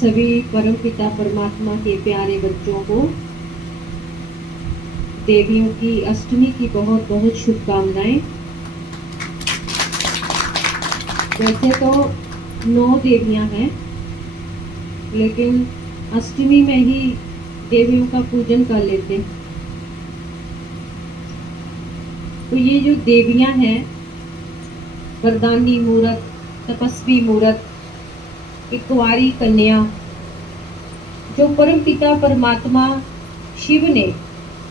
सभी परमपिता परमात्मा के प्यारे बच्चों को देवियों की अष्टमी की बहुत बहुत शुभकामनाएं। वैसे तो 9 देवियां हैं, लेकिन अष्टमी में ही देवियों का पूजन कर लेते हैं। तो ये जो देवियां हैं, वरदानी मूरत, तपस्वी मूरत, एक कुंवारी कन्या, जो परमपिता परमात्मा शिव ने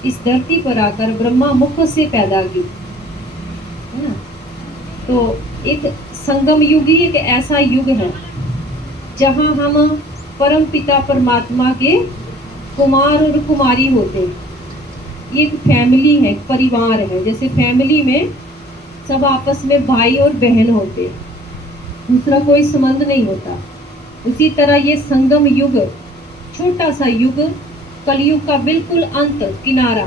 इस धरती पर आकर ब्रह्मा मुख से पैदा की, है ना। तो एक संगम युग ही एक ऐसा युग है जहां हम परमपिता परमात्मा के कुमार और कुमारी होते हैं। ये एक फैमिली है, एक परिवार है। जैसे फैमिली में सब आपस में भाई और बहन होते, दूसरा कोई संबंध नहीं होता, उसी तरह ये संगम युग, छोटा सा युग, कलयुग का बिल्कुल अंत किनारा।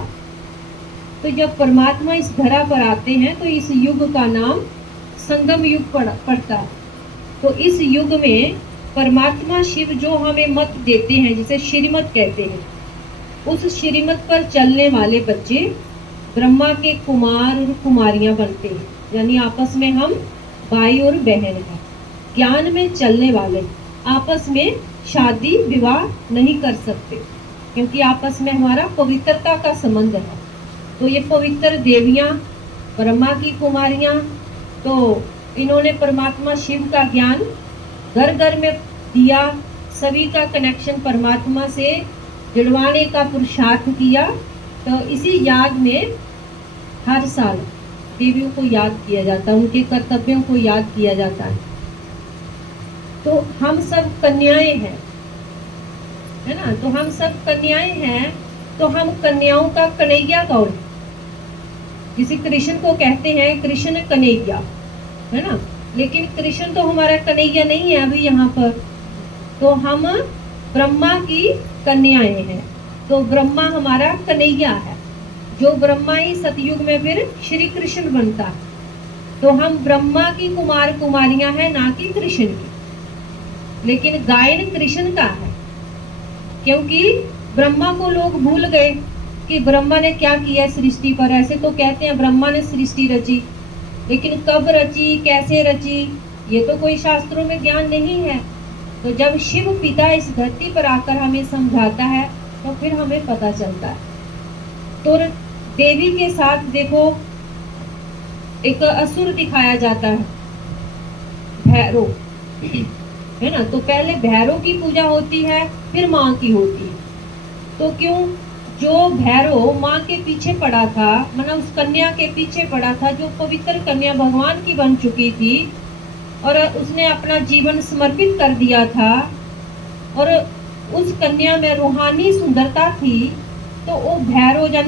तो जब परमात्मा इस धरा पर आते हैं तो इस युग का नाम संगम युग पड़ता है। तो इस युग में परमात्मा शिव जो हमें मत देते हैं, जिसे श्रीमत कहते हैं, उस श्रीमत पर चलने वाले बच्चे ब्रह्मा के कुमार और कुमारियां बनते हैं। यानी आपस में हम भाई और बहन हैं, ज्ञान में चलने वाले। आपस में शादी विवाह नहीं कर सकते क्योंकि आपस में हमारा पवित्रता का संबंध है। तो ये पवित्र देवियां, ब्रह्मा की कुमारियां, तो इन्होंने परमात्मा शिव का ज्ञान घर घर में दिया, सभी का कनेक्शन परमात्मा से जुड़वाने का पुरुषार्थ किया। तो इसी याद में हर साल देवियों को याद किया जाता है, उनके कर्तव्यों को याद किया जाता है। तो हम सब कन्याएं हैं, है ना। तो हम सब कन्याएं हैं, तो हम कन्याओं का कन्हैया कौन है? जिसे कृष्ण को कहते हैं कृष्ण कन्हैया, है ना। लेकिन कृष्ण तो हमारा कन्हैया नहीं है अभी यहाँ पर। तो हम ब्रह्मा की कन्याएं हैं, तो ब्रह्मा हमारा कन्हैया है, जो ब्रह्मा ही सतयुग में फिर श्री कृष्ण बनता है। तो हम ब्रह्मा की कुमार कुमारियां हैं, ना कि कृष्ण की। लेकिन गायन कृष्ण का है, क्योंकि ब्रह्मा को लोग भूल गए कि ब्रह्मा ने क्या किया सृष्टि पर। ऐसे तो कहते हैं ब्रह्मा ने सृष्टि रची, लेकिन कब रची, कैसे रची, ये तो कोई शास्त्रों में ज्ञान नहीं है। तो जब शिव पिता इस धरती पर आकर हमें समझाता है तो फिर हमें पता चलता है। तो देवी के साथ देखो एक असुर दिखाया जाता है, भैरव, है ना। तो पहले भैरव की पूजा होती है, फिर माँ की होती है। तो क्यों? जो भैरव माँ के पीछे पड़ा था, मतलब उस कन्या के पीछे पड़ा था, जो पवित्र कन्या भगवान की बन चुकी थी और उसने अपना जीवन समर्पित कर दिया था, और उस कन्या में रूहानी सुंदरता थी, तो वो भैरव